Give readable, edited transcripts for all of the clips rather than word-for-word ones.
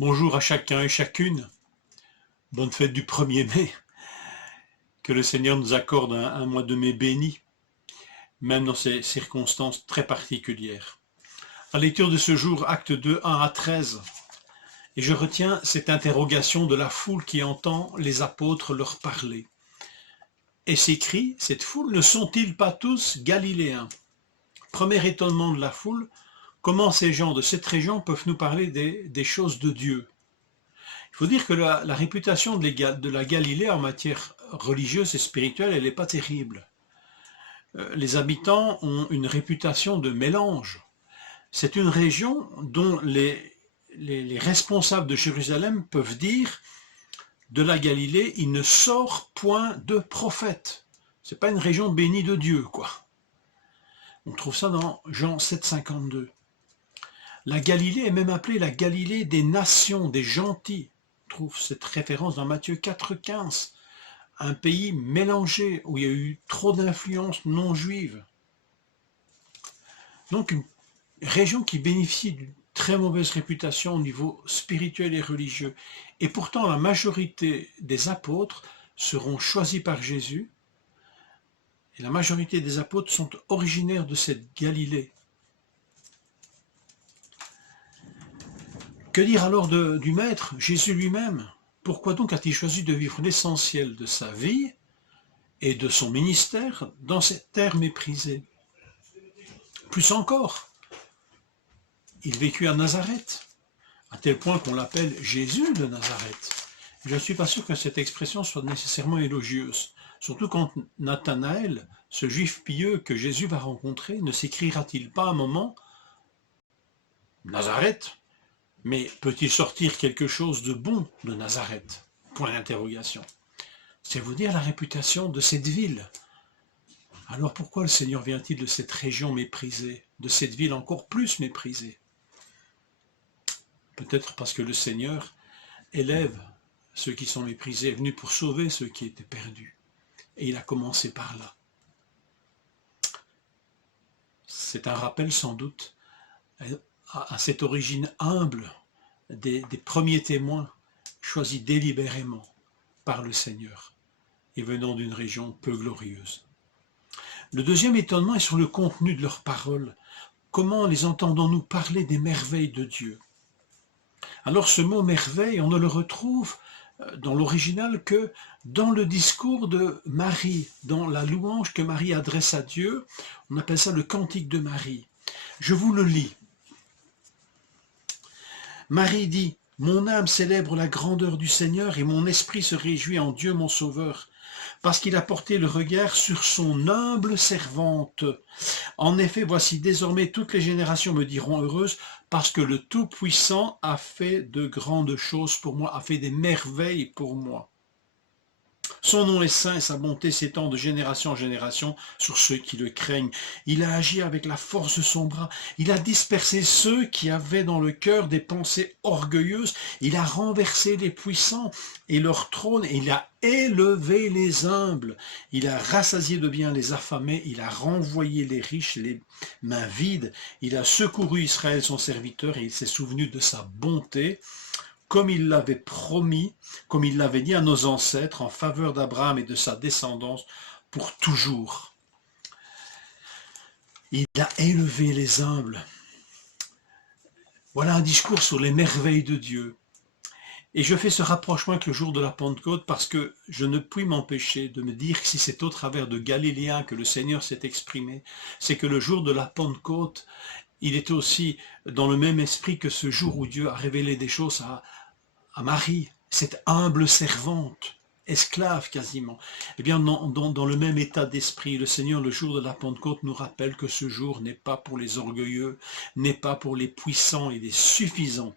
Bonjour à chacun et chacune. Bonne fête du 1er mai. Que le Seigneur nous accorde un mois de mai béni, même dans ces circonstances très particulières. La lecture de ce jour, acte 2, 1 à 13. Et je retiens cette interrogation de la foule qui entend les apôtres leur parler. Et s'écrie, cette foule, ne sont-ils pas tous galiléens? Premier étonnement de la foule, comment ces gens de cette région peuvent nous parler des choses de Dieu? Il faut dire que la réputation de la Galilée en matière religieuse et spirituelle, elle n'est pas terrible. Les habitants ont une réputation de mélange. C'est une région dont les responsables de Jérusalem peuvent dire de la Galilée, il ne sort point de prophète. C'est pas une région bénie de Dieu, quoi. On trouve ça dans Jean 7, 52. La Galilée est même appelée la Galilée des nations, des gentils. On trouve cette référence dans Matthieu 4, 15. Un pays mélangé, où il y a eu trop d'influences non juives. Donc une région qui bénéficie d'une très mauvaise réputation au niveau spirituel et religieux. Et pourtant, la majorité des apôtres seront choisis par Jésus. Et la majorité des apôtres sont originaires de cette Galilée. Que dire alors du Maître, Jésus lui-même? Pourquoi donc a-t-il choisi de vivre l'essentiel de sa vie et de son ministère dans cette terre méprisée? Plus encore, il vécut à Nazareth, à tel point qu'on l'appelle Jésus de Nazareth. Je ne suis pas sûr que cette expression soit nécessairement élogieuse, surtout quand Nathanaël, ce juif pieux que Jésus va rencontrer, ne s'écrira-t-il pas un moment « Nazareth » mais peut-il sortir quelque chose de bon de Nazareth? Point d'interrogation. C'est vous dire la réputation de cette ville. Alors pourquoi le Seigneur vient-il de cette région méprisée, de cette ville encore plus méprisée? Peut-être parce que le Seigneur élève ceux qui sont méprisés, est venu pour sauver ceux qui étaient perdus. Et il a commencé par là. C'est un rappel sans doute à cette origine humble des premiers témoins choisis délibérément par le Seigneur et venant d'une région peu glorieuse. Le deuxième étonnement est sur le contenu de leurs paroles. Comment les entendons-nous parler des merveilles de Dieu? Alors ce mot merveille, on ne le retrouve dans l'original que dans le discours de Marie, dans la louange que Marie adresse à Dieu. On appelle ça le cantique de Marie. Je vous le lis. Marie dit, « Mon âme célèbre la grandeur du Seigneur et mon esprit se réjouit en Dieu mon Sauveur, parce qu'il a porté le regard sur son humble servante. En effet, voici désormais toutes les générations me diront heureuse, parce que le Tout-Puissant a fait de grandes choses pour moi, a fait des merveilles pour moi. Son nom est saint et sa bonté s'étend de génération en génération sur ceux qui le craignent. Il a agi avec la force de son bras. Il a dispersé ceux qui avaient dans le cœur des pensées orgueilleuses. Il a renversé les puissants et leur trône. Et il a élevé les humbles. Il a rassasié de bien les affamés. Il a renvoyé les riches les mains vides. Il a secouru Israël son serviteur et il s'est souvenu de sa bonté, comme il l'avait promis, comme il l'avait dit à nos ancêtres, en faveur d'Abraham et de sa descendance, pour toujours. Il a élevé les humbles. Voilà un discours sur les merveilles de Dieu. Et je fais ce rapprochement avec le jour de la Pentecôte parce que je ne puis m'empêcher de me dire que si c'est au travers de Galiléens que le Seigneur s'est exprimé, c'est que le jour de la Pentecôte, il est aussi dans le même esprit que ce jour où Dieu a révélé des choses à Marie, cette humble servante, esclave quasiment. Eh bien, dans le même état d'esprit, le Seigneur, le jour de la Pentecôte, nous rappelle que ce jour n'est pas pour les orgueilleux, n'est pas pour les puissants et les suffisants.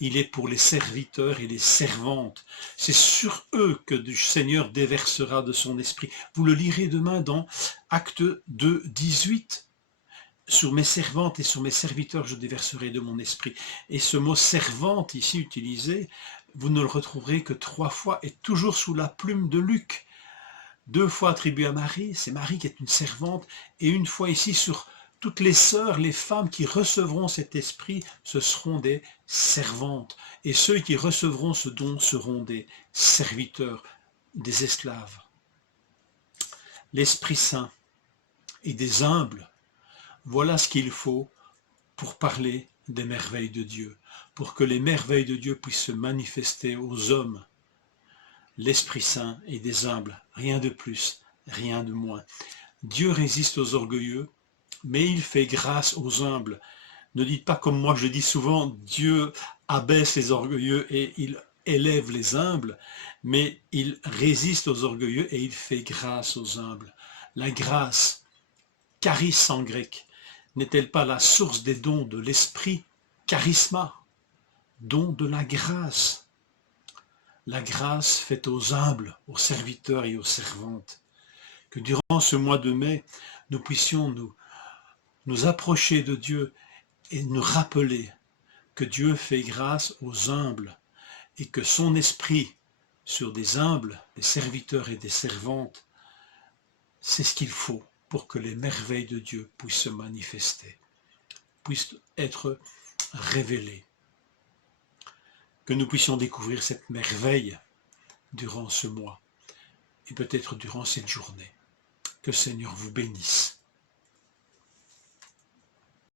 Il est pour les serviteurs et les servantes. C'est sur eux que le Seigneur déversera de son esprit. Vous le lirez demain dans Acte 2, 18. Sur mes servantes et sur mes serviteurs, je déverserai de mon esprit. Et ce mot servante, ici utilisé, vous ne le retrouverez que 3 fois et toujours sous la plume de Luc. 2 fois attribué à Marie, c'est Marie qui est une servante, et 1 fois ici sur toutes les sœurs, les femmes qui recevront cet esprit, ce seront des servantes. Et ceux qui recevront ce don seront des serviteurs, des esclaves. L'Esprit Saint et des humbles, voilà ce qu'il faut pour parler des merveilles de Dieu, pour que les merveilles de Dieu puissent se manifester aux hommes. L'Esprit Saint et des humbles, rien de plus, rien de moins. Dieu résiste aux orgueilleux, mais il fait grâce aux humbles. Ne dites pas comme moi, je dis souvent, Dieu abaisse les orgueilleux et il élève les humbles, mais il résiste aux orgueilleux et il fait grâce aux humbles. La grâce, charis en grec, n'est-elle pas la source des dons de l'esprit? Charisma, don de la grâce. La grâce faite aux humbles, aux serviteurs et aux servantes. Que durant ce mois de mai, nous puissions nous approcher de Dieu et nous rappeler que Dieu fait grâce aux humbles et que son esprit sur des humbles, des serviteurs et des servantes, c'est ce qu'il faut pour que les merveilles de Dieu puissent se manifester, puissent être révélées. Que nous puissions découvrir cette merveille durant ce mois et peut-être durant cette journée. Que le Seigneur vous bénisse.